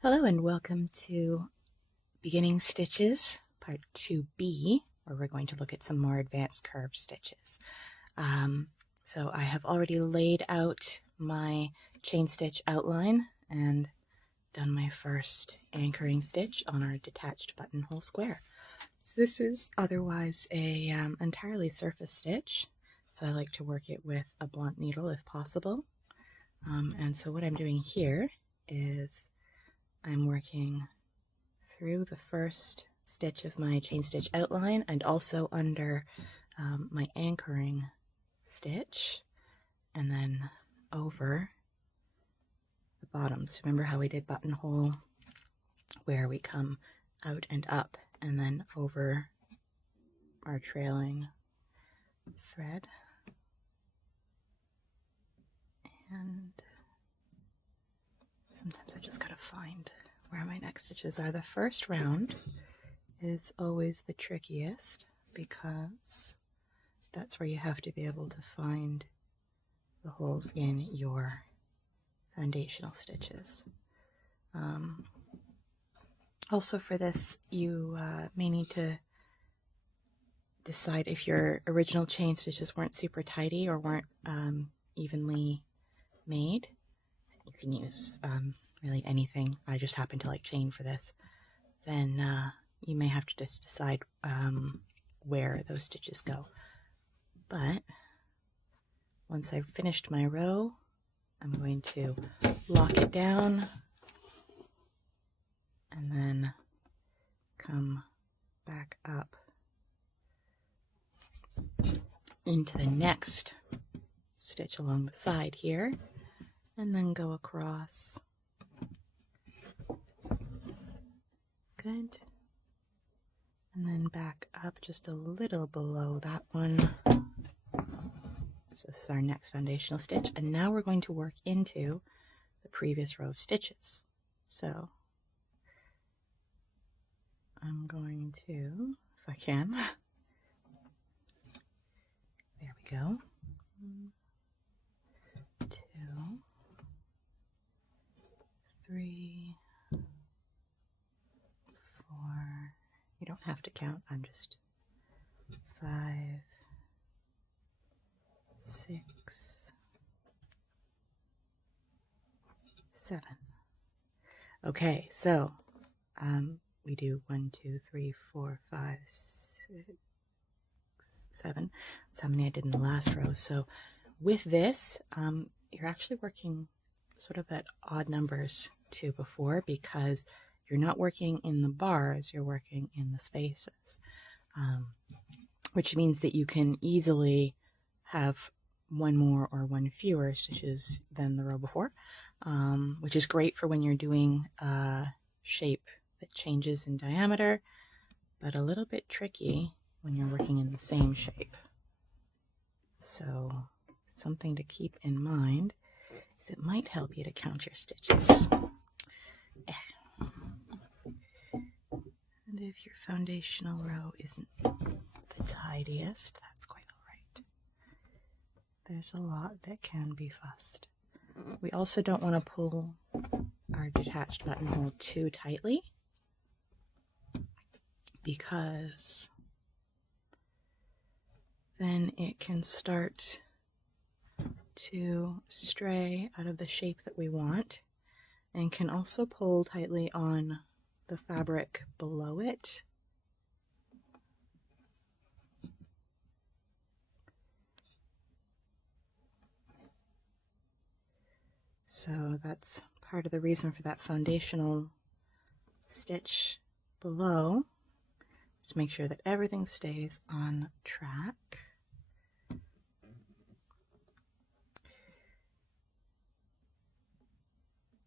Hello and welcome to Beginning Stitches, Part 2B, where we're going to look at some more advanced curved stitches. So I have already laid out my chain stitch outline and done my first anchoring stitch on our detached buttonhole square. So this is otherwise a entirely surface stitch, so I like to work it with a blunt needle if possible. And so what I'm doing here is I'm working through the first stitch of my chain stitch outline and also under my anchoring stitch, and then over the bottoms. Remember how we did buttonhole, where we come out and up and then over our trailing thread. And sometimes I just gotta find where my next stitches are. The first round is always the trickiest because that's where you have to be able to find the holes in your foundational stitches. Also for this, you may need to decide if your original chain stitches weren't super tidy or weren't evenly made. You can use really anything. I just happen to like chain for this. Then you may have to just decide where those stitches go. But once I've finished my row, I'm going to lock it down and then come back up into the next stitch along the side here, and then go across. Good. And then back up just a little below that one. So this is our next foundational stitch, and now we're going to work into the previous row of stitches. So I'm going to, if I can, there we go. 1, 2, 3, 4. You don't have to count, I'm just 5, 6, 7. Okay, so we do 1, 2, 3, 4, 5, 6, 7. That's how many I did in the last row. So with this, you're actually working sort of at odd numbers to before, because you're not working in the bars, you're working in the spaces, which means that you can easily have one more or one fewer stitches than the row before, which is great for when you're doing a shape that changes in diameter, but a little bit tricky when you're working in the same shape. So something to keep in mind is it might help you to count your stitches. And if your foundational row isn't the tidiest, that's quite alright. There's a lot that can be fussed. We also don't want to pull our detached buttonhole too tightly, because then it can start to stray out of the shape that we want, and can also pull tightly on the fabric below it. So that's part of the reason for that foundational stitch below, is to make sure that everything stays on track.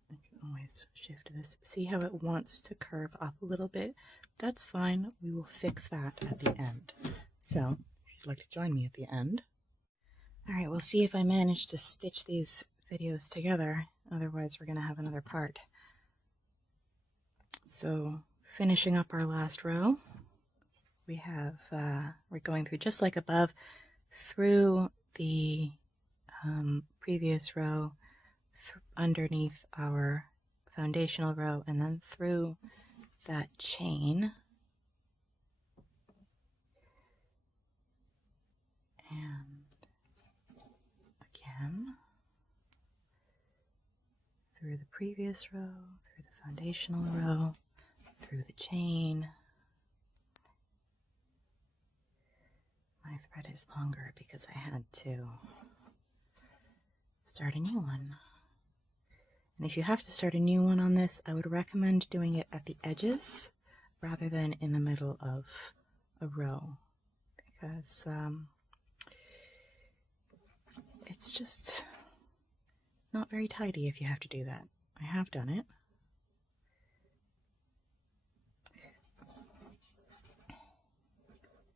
I can always shift this. See how it wants to curve up a little bit? That's fine. We will fix that at the end. So if you'd like to join me at the end. All right, we'll see if I manage to stitch these videos together. Otherwise, we're going to have another part. So finishing up our last row, we have, we're going through just like above, through the previous row, underneath our foundational row and then through that chain, and again through the previous row, through the foundational row, through the chain. My thread is longer because I had to start a new one. And if you have to start a new one on this, I would recommend doing it at the edges rather than in the middle of a row, because it's just not very tidy if you have to do that. I have done it.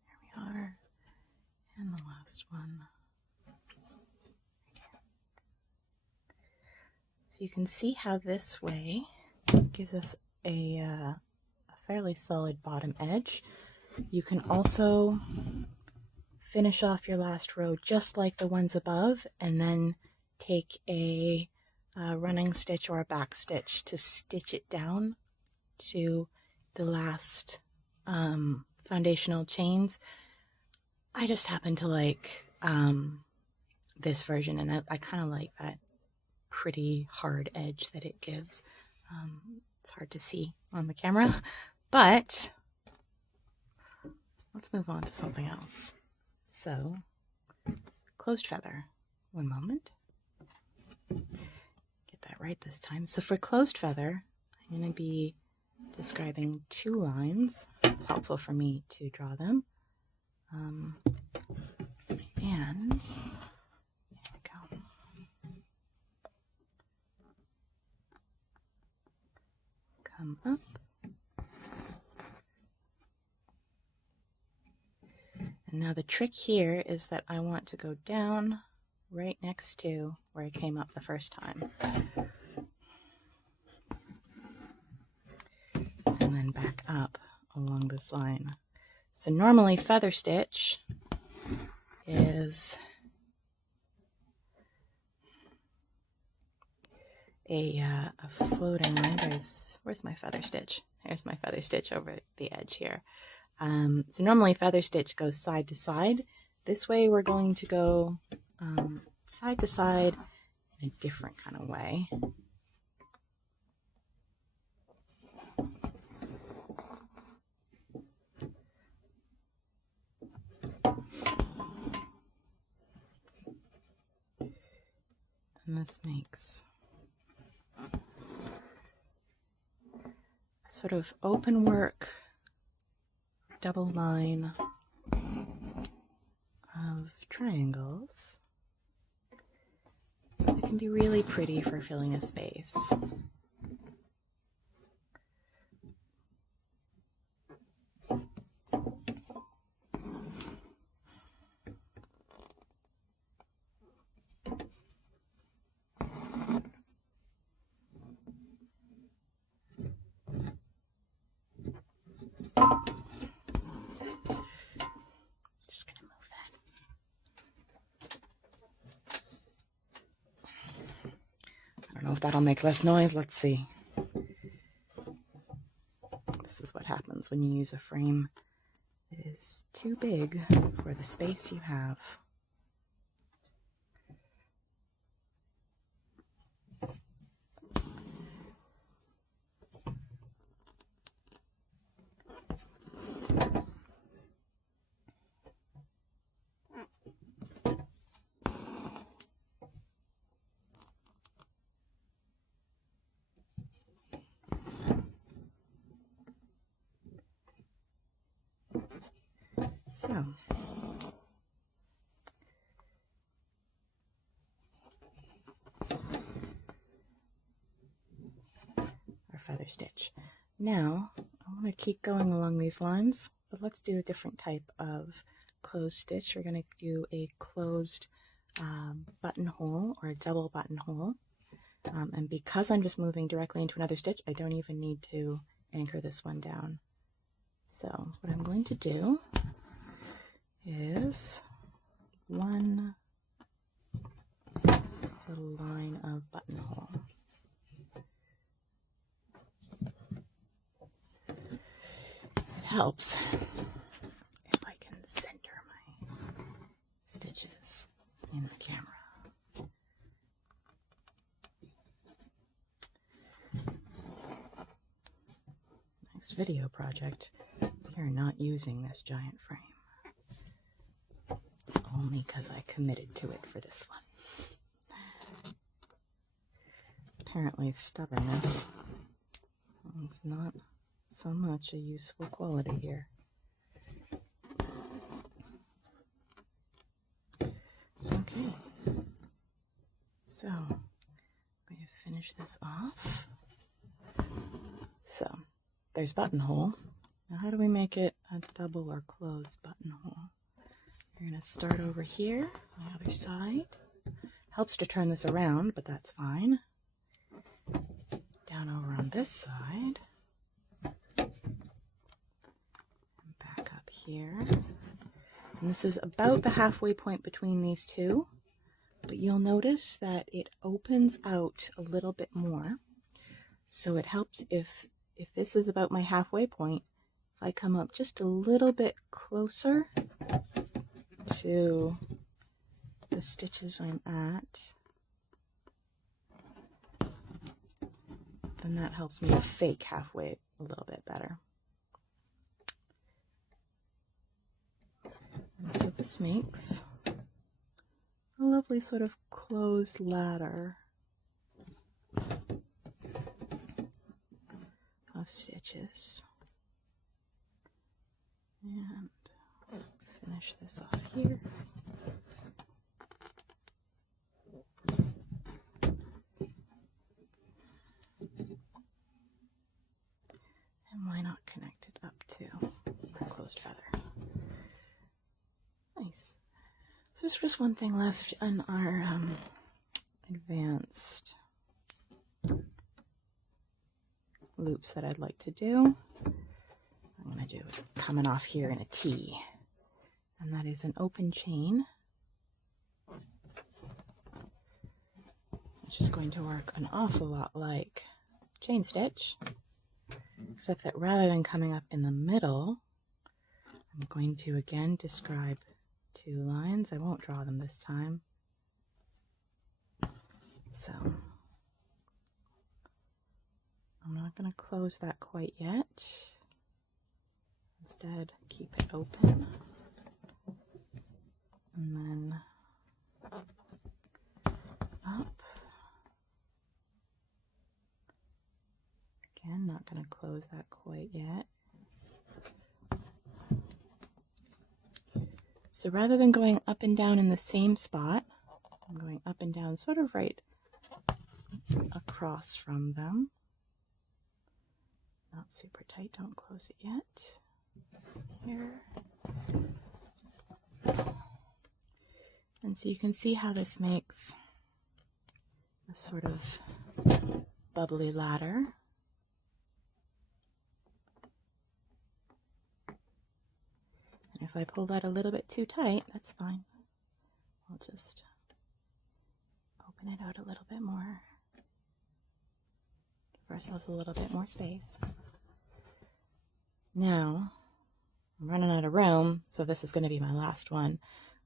Here we are, and the last one. So you can see how this way gives us a fairly solid bottom edge. You can also finish off your last row just like the ones above, and then take a running stitch or a back stitch to stitch it down to the last foundational chains. I just happen to like this version, and I kind of like that pretty hard edge that it gives. It's hard to see on the camera, but let's move on to something else. So, closed feather. One moment. Get that right this time. So for closed feather, I'm going to be describing 2 lines. It's helpful for me to draw them. And here we go. Come up. And now the trick here is that I want to go down right next to where I came up the first time. And then back up along this line. So normally feather stitch is a floating line. Where's my feather stitch? There's my feather stitch over at the edge here. So normally feather stitch goes side to side. This way we're going to go side to side in a different kind of way. And this makes a sort of open work double line of triangles. It can be really pretty for filling a space. Just gonna move that. I don't know if that'll make less noise. Let's see. This is what happens when you use a frame that is too big for the space you have. So, our feather stitch. Now, I want to keep going along these lines, but let's do a different type of closed stitch. We're going to do a closed buttonhole or a double buttonhole. And because I'm just moving directly into another stitch, I don't even need to anchor this one down. So what I'm going to do is one little line of buttonhole. helps if I can center my stitches in the camera. Next video project, we are not using this giant frame. It's only because I committed to it for this one. Apparently stubbornness is not so much a useful quality here. Okay, so I'm going to finish this off. So there's buttonhole. Now how do we make it a double or closed buttonhole? You're going to start over here on the other side. Helps to turn this around, but that's fine. Down over on this side. And back up here. And this is about the halfway point between these two. But you'll notice that it opens out a little bit more. So it helps if this is about my halfway point, if I come up just a little bit closer to the stitches I'm at, then that helps me to fake halfway a little bit better. And so this makes a lovely sort of closed ladder of stitches. And finish this off here. And why not connect it up to our closed feather? Nice. So there's just one thing left on our advanced loops that I'd like to do. I'm going to do it coming off here in a T, and that is an open chain, which is going to work an awful lot like chain stitch, except that rather than coming up in the middle, I'm going to again describe two lines. I won't draw them this time. So I'm not going to close that quite yet. Instead, keep it open. And then up. Again, not going to close that quite yet. So rather than going up and down in the same spot, I'm going up and down sort of right across from them. Not super tight, don't close it yet. Here. And so you can see how this makes a sort of bubbly ladder. And if I pull that a little bit too tight, that's fine. I'll just open it out a little bit more. Give ourselves a little bit more space. Now, I'm running out of room, so this is going to be my last one,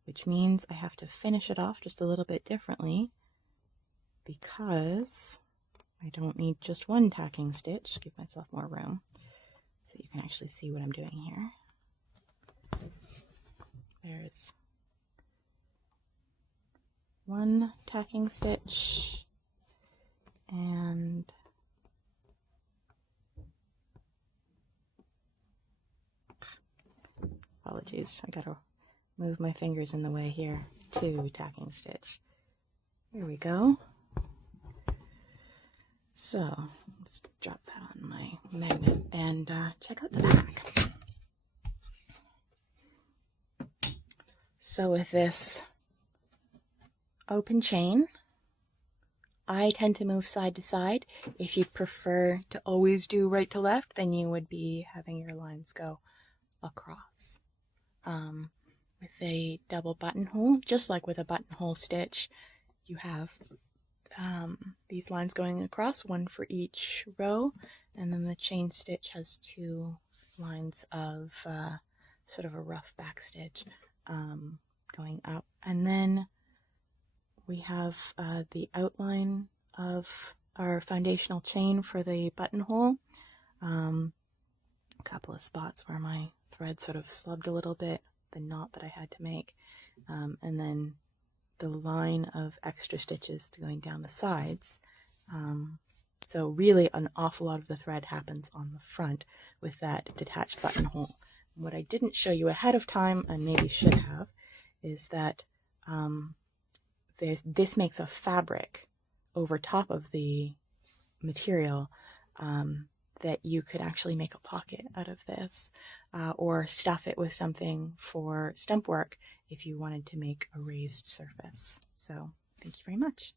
which means I have to finish it off just a little bit differently because I don't need just one tacking stitch. Give myself more room so you can actually see what I'm doing here. There's one tacking stitch and apologies, I gotta move my fingers in the way here. Two tacking stitch. Here we go. So let's drop that on my magnet and check out the back. So with this open chain, I tend to move side to side. If you prefer to always do right to left, then you would be having your lines go across. With a double buttonhole, just like with a buttonhole stitch, you have these lines going across, one for each row, and then the chain stitch has two lines of sort of a rough backstitch going up. And then we have the outline of our foundational chain for the buttonhole. A couple of spots where my thread sort of slubbed a little bit, the knot that I had to make, and then the line of extra stitches going down the sides. So really an awful lot of the thread happens on the front with that detached buttonhole. What I didn't show you ahead of time, and maybe should have, is that this makes a fabric over top of the material that you could actually make a pocket out of this, or stuff it with something for stump work if you wanted to make a raised surface. So thank you very much.